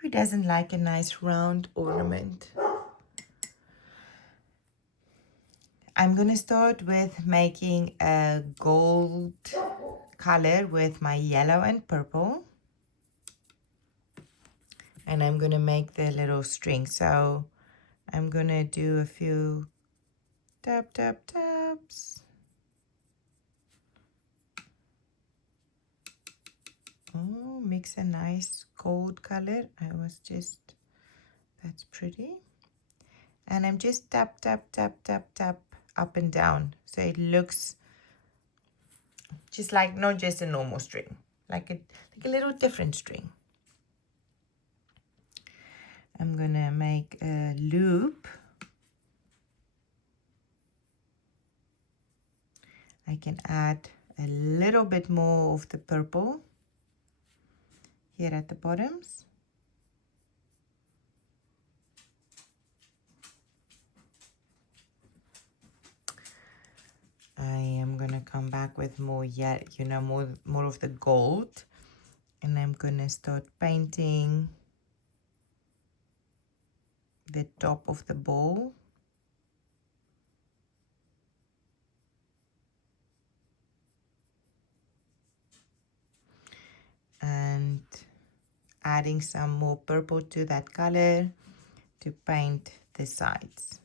Who doesn't like a nice round ornament? I'm going to start with making a gold color with my yellow and purple. And I'm going to make the little string. So I'm going to do a few taps. Oh, mix a nice gold color. That's pretty. And I'm just tap up and down. So it looks just like not just a normal string, like a little different string. I'm gonna make a loop. I can add a little bit more of the purple here at the bottoms. I am gonna come back with more, more of the gold, and I'm gonna start painting the top of the bowl. And adding some more purple to that color to paint the sides.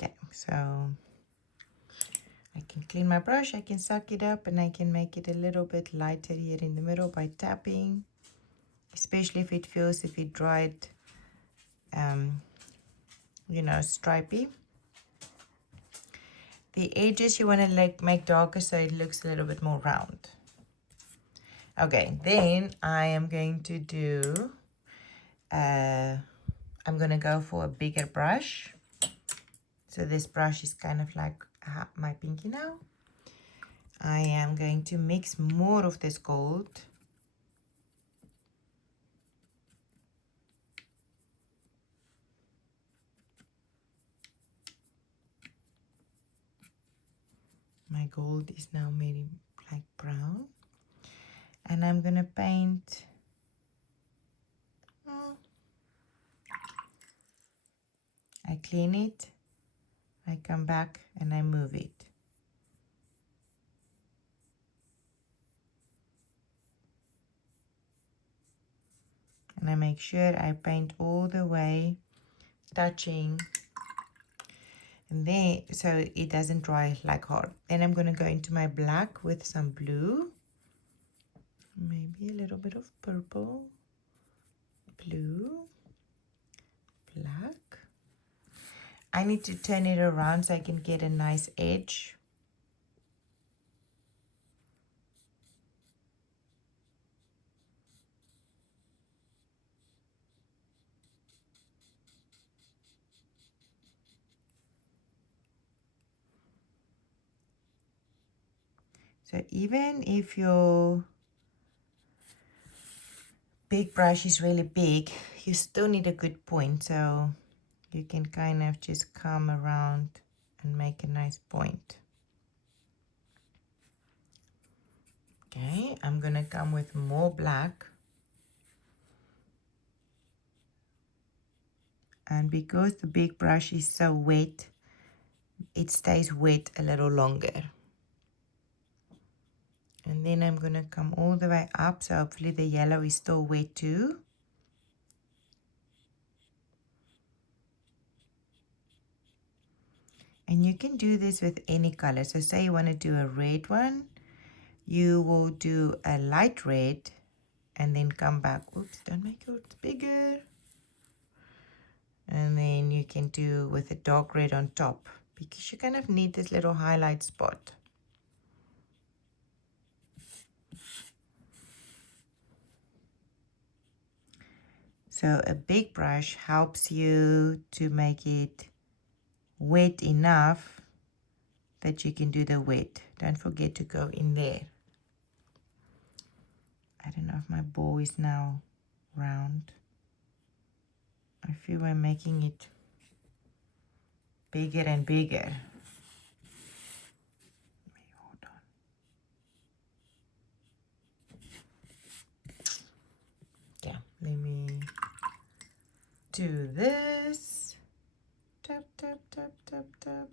Okay, so I can clean my brush, I can suck it up, and I can make it a little bit lighter here in the middle by tapping, especially if it dried, stripy. The edges you want to make darker so it looks a little bit more round. Okay, then I am going to do, I'm going to go for a bigger brush. So this brush is kind of like my pinky now. I am going to mix more of this gold. My gold is now made like brown. And I'm going to paint. I clean it. I come back and I move it. And I make sure I paint all the way, touching, and then so it doesn't dry like hard. Then I'm going to go into my black with some blue, maybe a little bit of purple, blue, black. I need to turn it around so I can get a nice edge. So even if your big brush is really big, you still need a good point. So you can kind of just come around and make a nice point. Okay, I'm gonna come with more black. And because the big brush is so wet, it stays wet a little longer. And then I'm going to come all the way up, so hopefully the yellow is still wet too. And you can do this with any color. So say you want to do a red one, you will do a light red and then come back. Oops, don't make yours bigger. And then you can do with a dark red on top, because you kind of need this little highlight spot. So a big brush helps you to make it wet enough that you can do the wet. Don't forget to go in there. I don't know if my ball is now round. I feel I'm making it bigger and bigger. Hold on. Yeah, let me do this. Tap, tap, tap, tap, tap.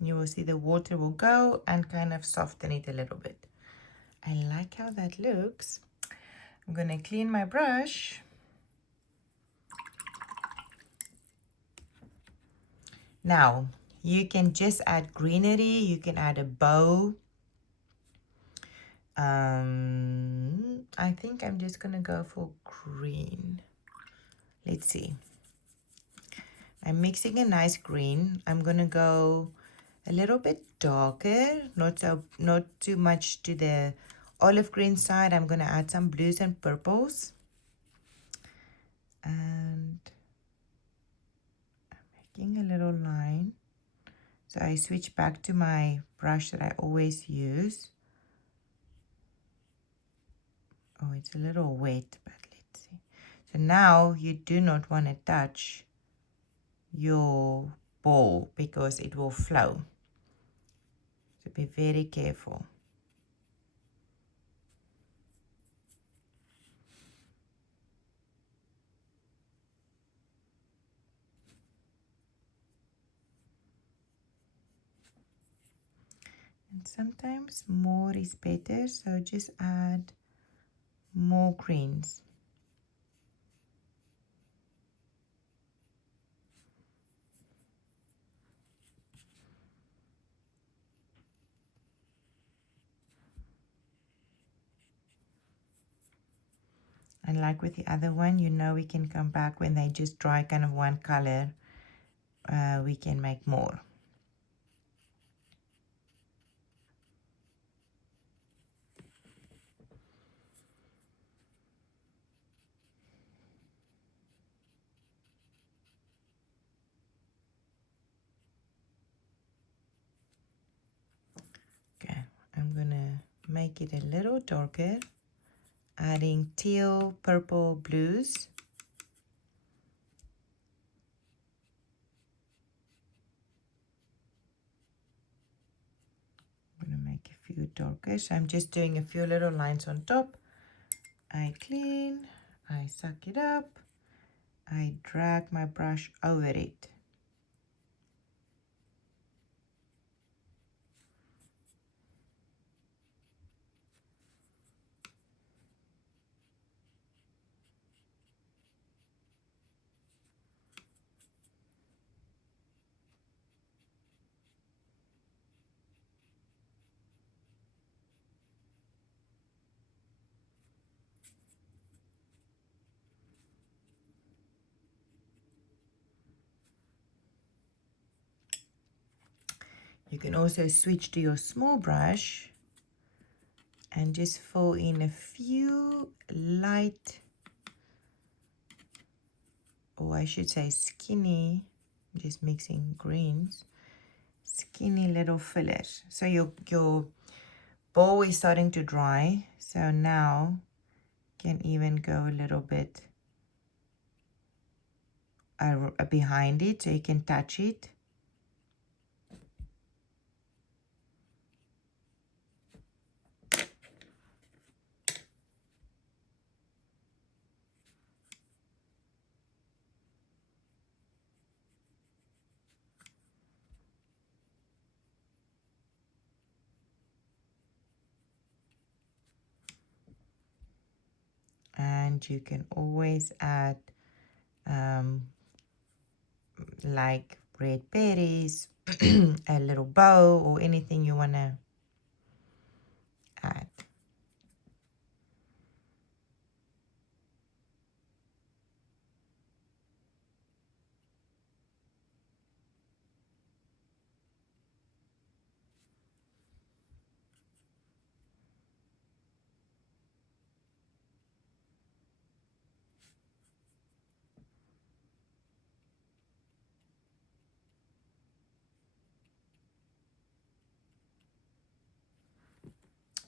You will see the water will go and kind of soften it a little bit. I like how that looks. I'm going to clean my brush. Now, you can just add greenery. You can add a bow. I think I'm just going to go for green. Let's see. I'm mixing a nice green. I'm going to go a little bit darker, not too much to the olive green side. I'm going to add some blues and purples. And I'm making a little line. So I switch back to my brush that I always use. Oh, it's a little wet, but let's see. So now you do not want to touch your bowl because it will flow. So be very careful. And sometimes more is better, so just add more greens. And like with the other one, you know, we can come back when they just dry kind of one color. We can make more. Okay, I'm gonna make it a little darker, adding teal, purple, blues. I'm gonna make a few darker, so I'm just doing a few little lines on top. I clean, I suck it up, I drag my brush over it. You can also switch to your small brush and just fill in a few light, or I should say skinny, just mixing greens, skinny little fillers. So your bowl is starting to dry, so now can even go a little bit behind it so you can touch it. And you can always add like red berries, a little bow, or anything you want to add.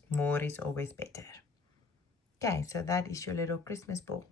More is always better. Okay, so that is your little Christmas ball.